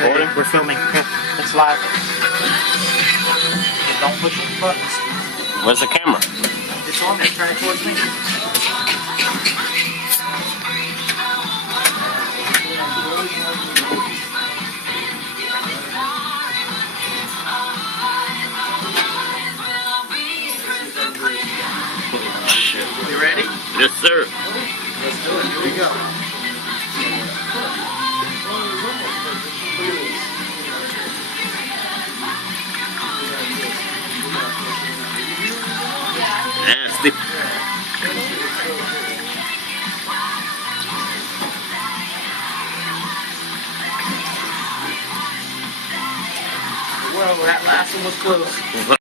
recording? We're filming. It's live. Don't push any buttons. Where's the camera? It's on there. Turn it towards me. Shit. You ready? Yes, sir. Let's do it. Here we go. Nasty. Well, that last one was close.